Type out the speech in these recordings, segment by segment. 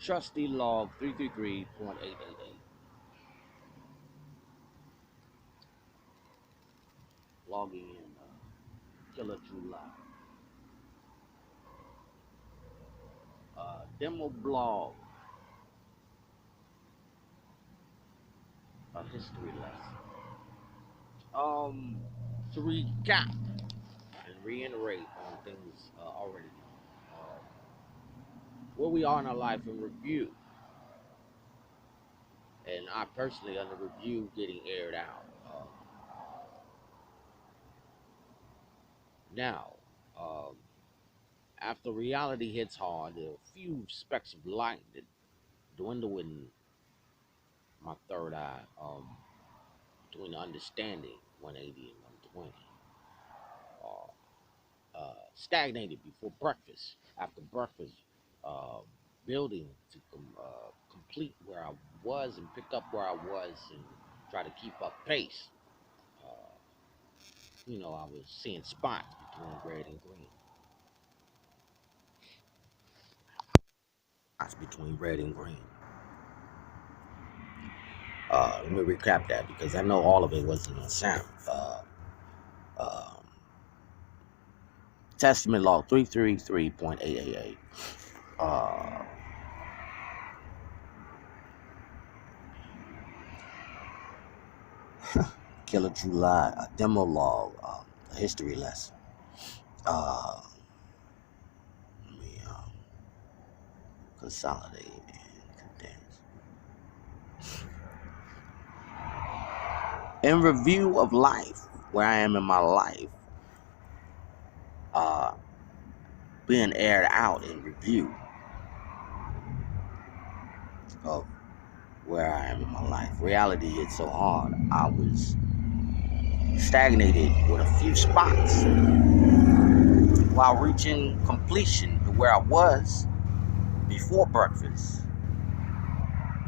Trusty Log 333.888. Logging in Killer July. Demo blog, a history lesson. To recap and reiterate on things already known. Where we are in our life in review. And I personally, under review, getting aired out. Now, after reality hits hard, there are a few specks of light that dwindle in my third eye between understanding 180 and 120. Stagnated before breakfast. After breakfast, uh, building to complete where I was and pick up where I was and try to keep up pace. Uh, I was seeing spots between red and green. Spots between red and green. Let me recap that because I know all of it wasn't on sound. Testament log 333.888. Killer July, a demo log, a history lesson. Let me consolidate and condense. In review of life, where I am in my life, being aired out in review of where I am in my life. Reality hit so hard, I was stagnated with a few spots while reaching completion to where I was before breakfast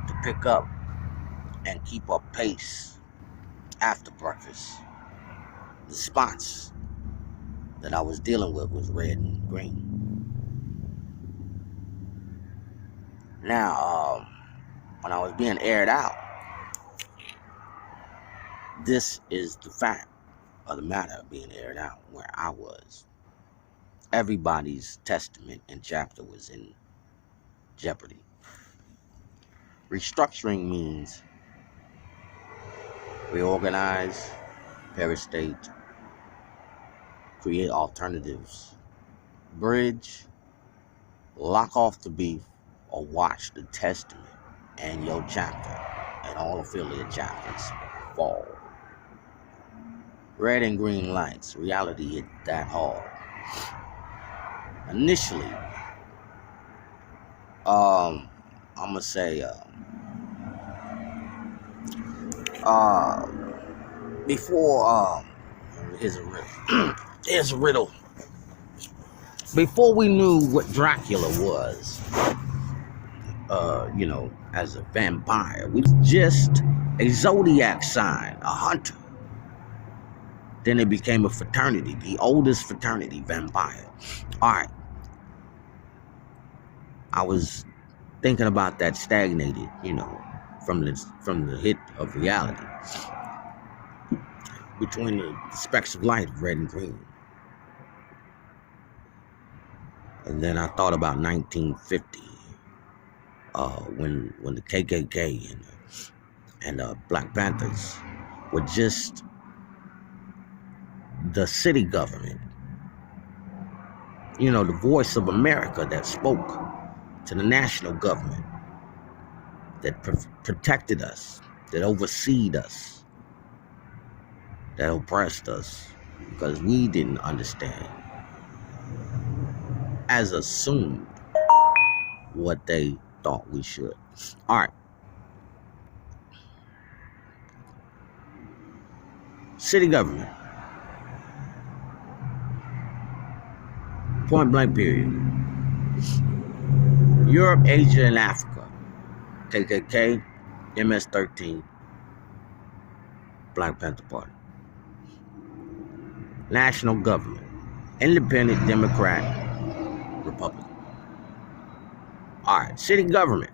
to pick up and keep up pace after breakfast. The spots that I was dealing with was red and green. Now, when I was being aired out, this is the fact of the matter being aired out where I was. Everybody's testament and chapter was in jeopardy. Restructuring means reorganize, peristate, create alternatives, bridge, lock off the beef, or watch the testament and your chapter and all affiliate chapters fall. Red and green lights, reality hit that hard. Initially, I'm gonna say before here's a riddle. Here's a riddle. Before we knew what Dracula was, as a vampire, we was just a zodiac sign, a hunter. Then it became a fraternity, the oldest fraternity, vampire. All right. I was thinking about that stagnated, from the hit of reality. Between the specks of light, red and green. And then I thought about 1950, when the KKK and Black Panthers were just the city government, the voice of America that spoke to the national government, that protected us, that overseed us, that oppressed us because we didn't understand, as assumed, what they thought we should. All right. City government. Point blank period. Europe, Asia, and Africa. KKK, MS-13, Black Panther Party. National government. Independent, Democrat, Republican. All right, city government.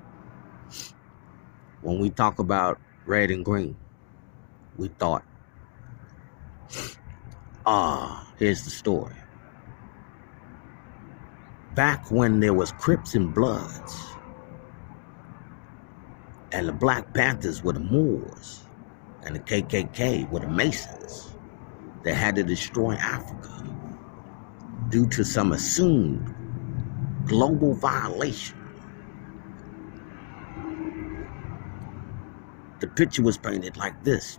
When we talk about red and green, we thought, here's the story. Back when there was Crips and Bloods, and the Black Panthers were the Moors, and the KKK were the Masons, that had to destroy Africa due to some assumed global violation. The picture was painted like this.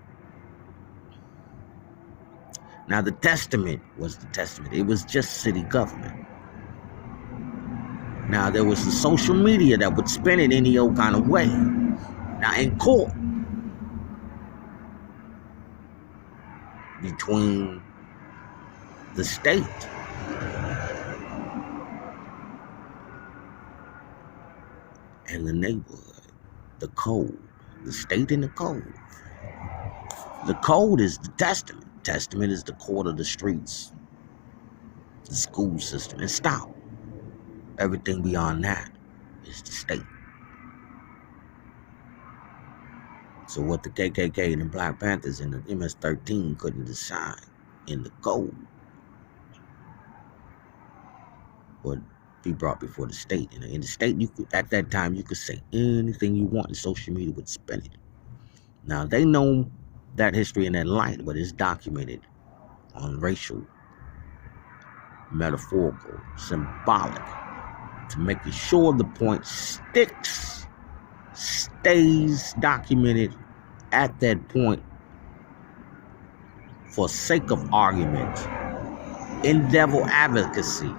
Now, the testament was the testament. It was just city government. Now, there was the social media that would spin it any old kind of way. Now, in court, between the state and the neighborhood, the code, the state and the code. The code is the testament. Testament is the court of the streets, the school system, and stop. Everything beyond that is the state. So what the KKK and the Black Panthers and the MS-13 couldn't decide in the code would be brought before the state. And in the state, you could, at that time, you could say anything you want, and social media would spin it. Now, they know that history in that light, but it's documented on racial, metaphorical, symbolic, to make sure the point sticks, stays documented at that point for sake of argument, in devil advocacy,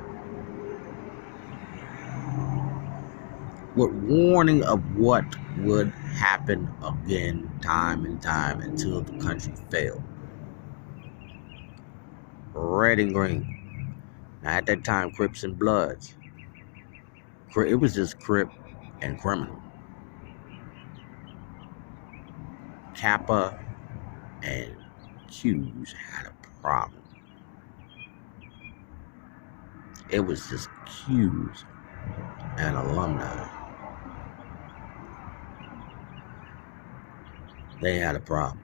with warning of what would happen again, time and time, until the country failed. Red and green. Now, at that time, Crips and Bloods, it was just Crip and criminal. Kappa and Q's had a problem. It was just Q's and alumni. They had a problem.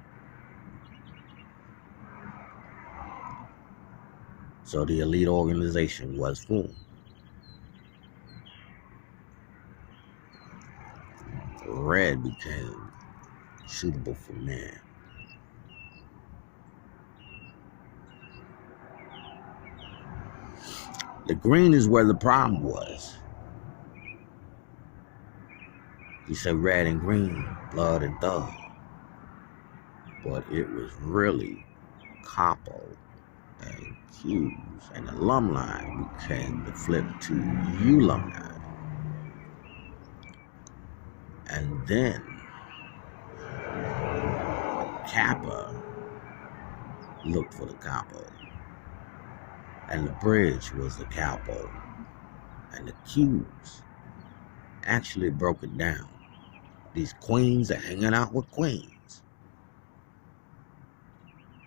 So the elite organization was formed. Red became suitable for men. The green is where the problem was. You say red and green, blood and thug. But it was really Kappa and Q's, and alumni became the flip to alumni. And then Kappa looked for the Kappa, and the bridge was the Kappa, and the Q's actually broke it down. These queens are hanging out with queens,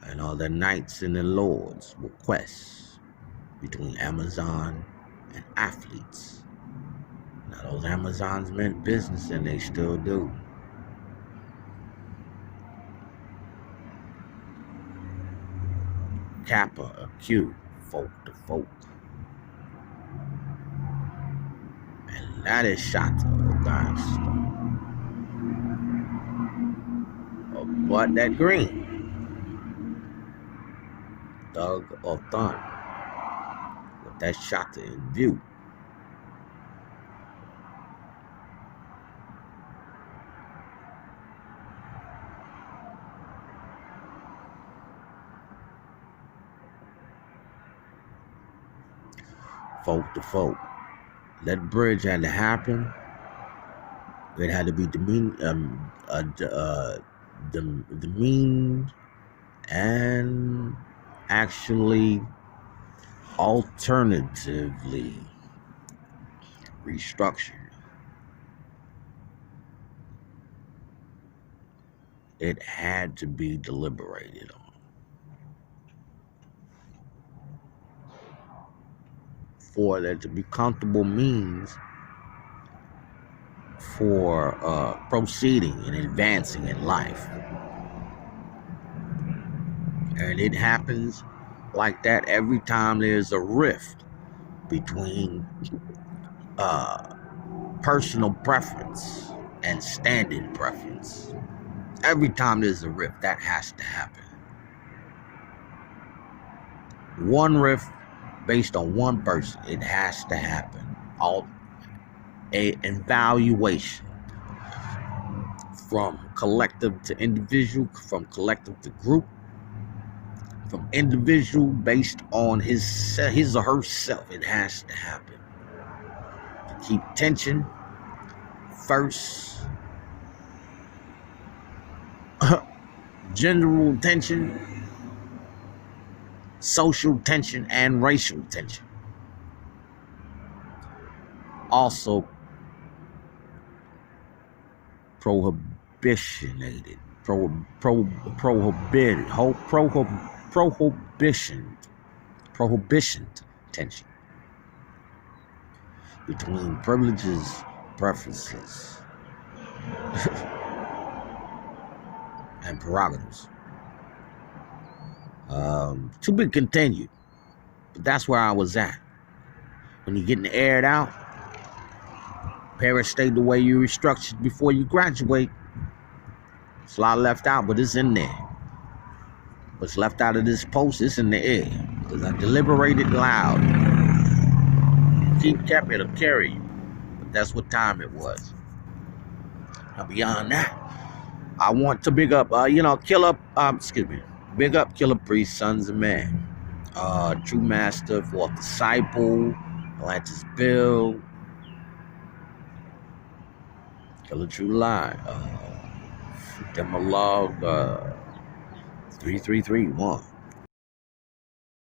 and all the knights and the lords were quests between Amazon and athletes. Now, those Amazons meant business, and they still do. Kappa, a Q, folk to folk. And that is Shata Augusta. But that green, thug or thun, with that Shata in view. Folk to folk. That bridge had to happen. It had to be demeaned and actually alternatively restructured. It had to be deliberated on. For there to be comfortable means for proceeding and advancing in life. And it happens like that every time there's a rift between personal preference and standard preference. Every time there's a rift, that has to happen. One rift based on one person, it has to happen. An evaluation from collective to individual, from collective to group, from individual based on his or herself. It has to happen. Keep tension first. General tension, social tension, and racial tension. Also prohibition tension between privileges, preferences, and prerogatives. To be continued, but that's where I was at. When you're getting aired out, parents stay the way you were structured before you graduate. It's a lot left out, but it's in there. What's left out of this post is in the air, because I deliberated loud. Keep Kappa, it'll carry you. But that's what time it was. Now beyond that, I want to big up, big up Killer Priest, Sons of Man, True Master, Fourth Disciple, Atlantis Bill, Killer True Lie, Logue, 3331.